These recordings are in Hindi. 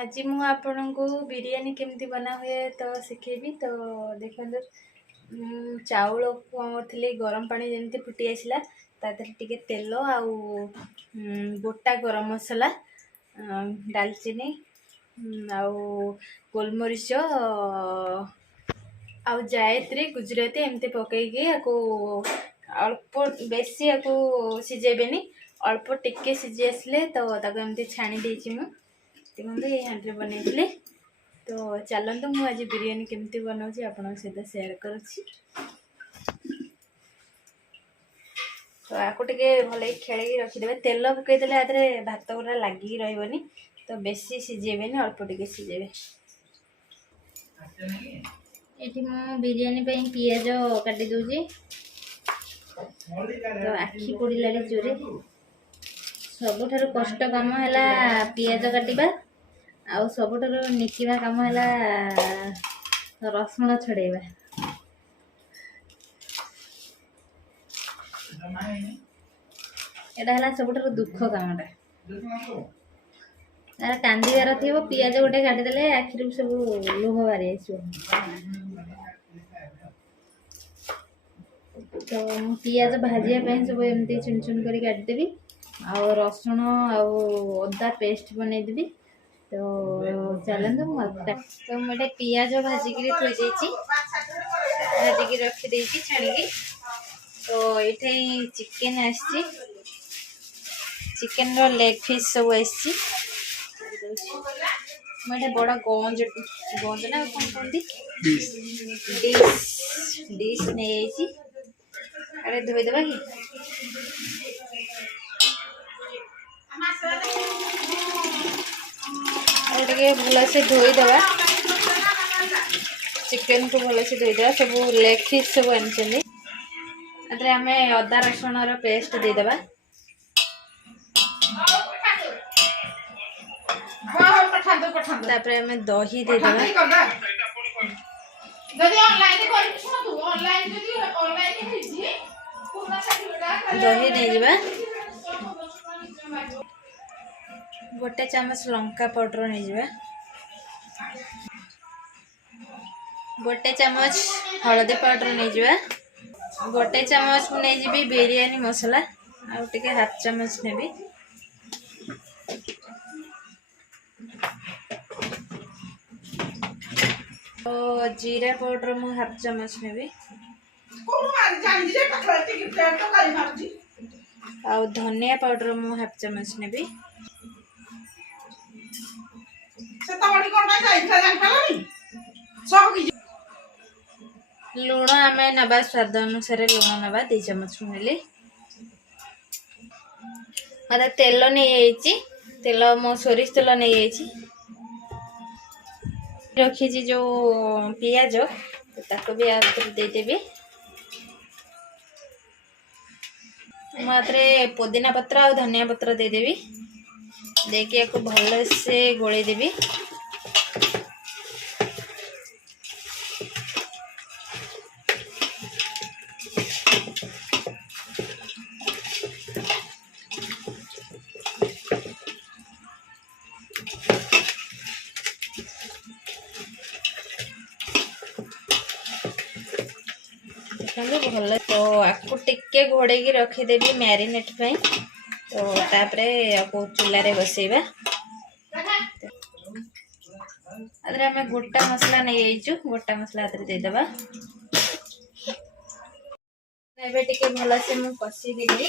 आज मु आपण को बिरयानी केमती बना हुए तो शिखेबी। तो देखो चाउल थी गरम पानी जमी फुटी आसला टे तेल आउ गोटा गरम मसला डालचीनी आउ गोलमरीच आउ जायत्री गुजराती एमती पकईकी अल्प बेसी या सिझेबेनी अल्प टिके सिझी आसले तो एमती छाणी देची मुझे ये हांडी बनई। तो चलते मुझे आज बिरयानी केमती बनाऊँ आपण सहित सेयार करुँची। तो आपको टे भल खेल रखिदे तेल पकईदे आधे भात गुरा लगिकी रही तो बेसी सिझेबेनी अल्प टिके सिझेबे। ये बिरयानी पियाज काटी दूची तो आखि पोड़ा चोरी सबुठ कष्ट काम है पियाज काटिबा आउ सबुठ निकिबा काम है रसुण छड़ेबा। एटा है सबुठ दुख कामटा तार कांदार थी पियाज गोटे काटिदेले आखिर सब लुह बारी आस। तो पियाज भाजिया सब एमती चुन चुन कर काटिदेवी आउ रसुण आउ अदा पेस्ट बनईदेवी। तो चलते तो मुझे पियाज भाजिक थोड़ी भाजिक रखी छाणी। तो ये चिकेन आसी चिकेन लेग पीस सब आसी मुझे बड़ा गंज गंज ना कौन कहती डिश नहीं अरे धोईदेवा कि भल से धोईदेवा चिकेन को भल से धोईदेवा सब लेग पीस सब आनी आम अदा रसुण पेस्ट देदेवा। आम दही देदेवा दही नहीं गोटे चामच लंका पाउडर नहीं गोटे चामच हलदी पाउडर नहीं गोटे चामच नहीं बिरयानी मसला आउ टे हाफ चामच नेबी। तो जीरा पाउडर मु हाफ चामच नेबी आउ धनिया पाउडर मु हाफ चामच नेबी। लुण आम नवा स्वाद अनुसार लुण नवा 2 चमच नेली। मतलब तेल नहीं तेल मो सोरिष तेल नहीं रखी जो पियाज ताको भी देदेवी। मुझे पुदीना पत्र और धनिया पत्र देदेवी देखिए भल से गोली देवी। भल तो आपको टिके घोड़े रखीदेवी मैरिनेट पे। तो तापरे आपको चूल्हा रे बसेबा अदर आम गोटा मसला नहीं गोटा मसला देदेबा। एबे टिके भल से मु कसी देली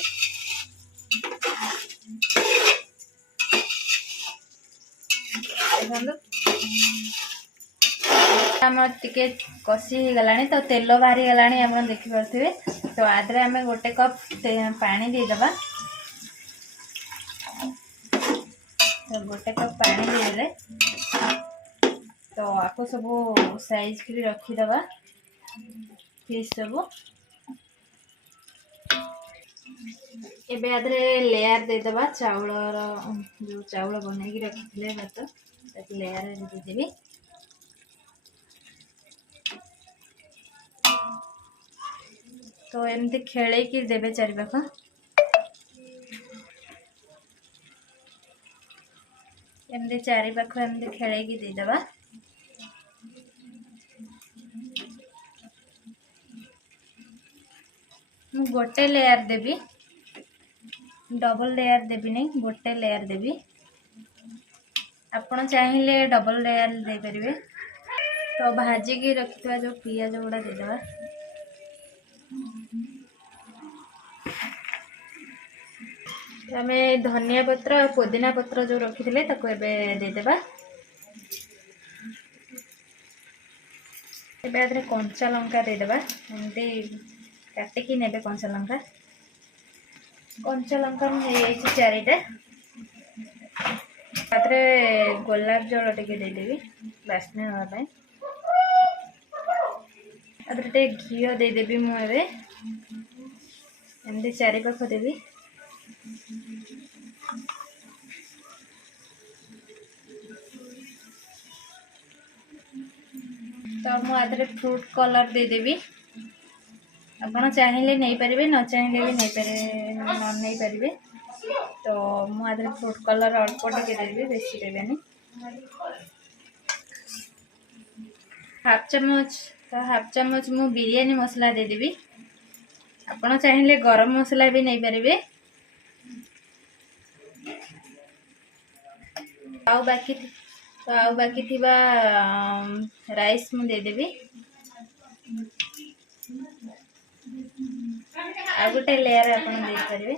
टे कसी गला तो तेल बाहरी गला आप देखिपे। तो आधे आम गोटे कप पानी देदेबा। तो गोटे कप पानी देदे तो आपको सब साइज कर रखीदबा फिश सब एबे आधे लेयर देदेबा चाउल जो चाउल बनई रखी भात लेयर देदेवी। तो एमती खेल देवे चारिपाख एमती चारि पाख एमती खेल देदेबा। मु गोटे लेयर देवी, डबल लेयर देवी नहीं, गोटे लेयर देवी। आपण चाहिए डबल लेयर दे पारे। तो भाजिक रखिथा जो पियाज गुड़ा देदेबा। आम धनिया पत्र और पुदीना पत्र जो रखी थे देदेबा। एबे कंचा लंका देदेबा, एमती काटिकी नेबे कंचा लंका। कंचा लंका मुझे चारिटा। गोलाप जल टे देदेवी बास्ना हाँपाई। घी देदेवी मुझे एमती चारि पाख देवी। तो मुझे फ्रूट कलर देदेवी। ଆପଣ ଚାହିଁଲେ ନେଇପାରିବେ, ନ ଚାହିଁଲେ ବି ନେଇପାରିବେ। तो मुझे फ्रूट कलर अल्प टिके देवी, बेसी देवेनि। हाफ चम्मच, तो हाफ चम्मच मु बिरयानी मसला देदेवी। आपण चाहिए गरम मसला भी नहीं पारे। बाकी थिबा राइस मु देदेवी। आ गोटे लेयर आपण दे पारे।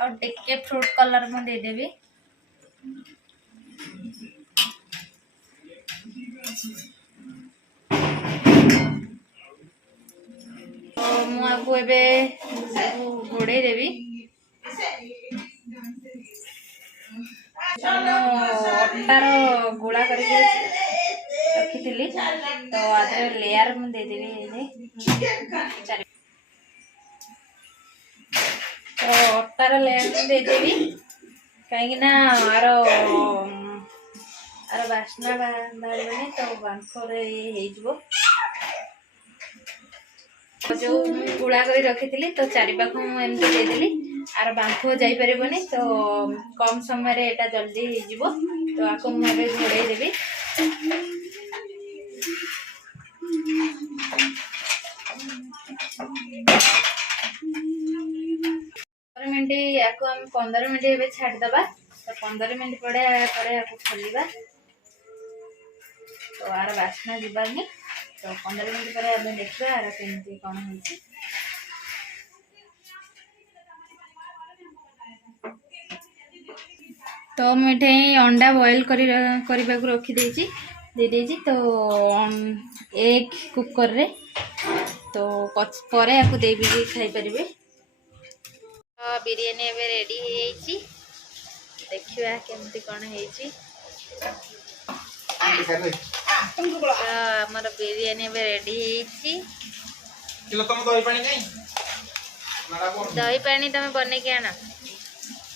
और टिके फ्रूट कलर मु देदेवी। तो मुझे घोड़े देवी। अटार गुड़ा कर रखी थी, तो आधे लेयर मु देदेवी। तो अटार लेयर देदेवी कहीं आर बास्ना बाहर तो बांफरे जो गुड़ा कर रखी थी, तो चारि पाख एमती देदेली। आर बांफ जापर तो कम समय एटा जल्दी हो। तो आपको मुझे घोड़े देवी। 15 मिनट छाड़दबा। तो 15 मिनट पर खोलिबा। तो आर बास्ना जीवानी। तो 15 मिनट पर आम देखा आर केमती कौन हो। तो मुझे अंडा बॉयल करने को रखी दे। तो एग कुकर रे तो पर आपको देवी खाई पारे। तो बिरयानी एबे रेडी हो देखिए केमती कौन है। आमर बिरयानी एबे रेडी हो। दही पानी तुम बन के आना। चिकन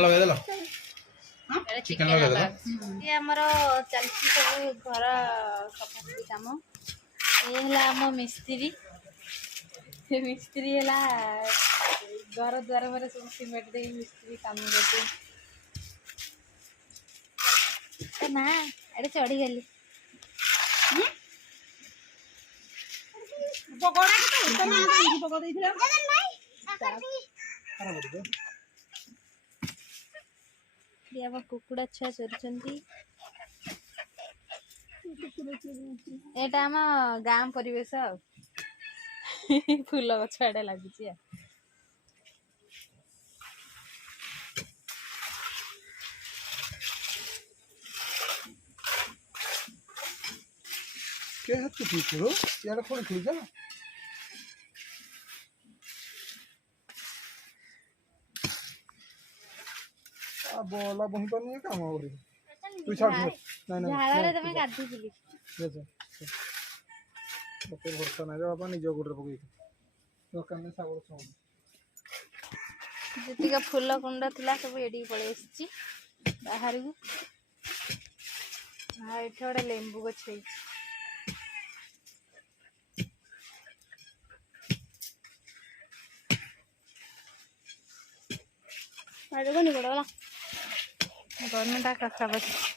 लगा चिकन आमर चलती सब घर सफासफी कम। ये आम मिस्त्री है घर द्वार मेरे सब सीमेंट दे मिस्त्री काम करते ना। अरे चढ़ी गली कुकुड़ा छुआ चोरी। एटा आम गाँ परिवेश फूल गछ आड़े लगुच। बोला बही तो नहीं काम हो रही तू छाड़ नहीं झाड़े तुम गाधुली मत भरोसा ना बाबा निज गोटे पकई दरकार नहीं सागर जीतिका फूल कुंड थिला सब एडी पड़े आसी बाहर को ये गोटे लेंबू गछ गवर्नमेंट कखा बस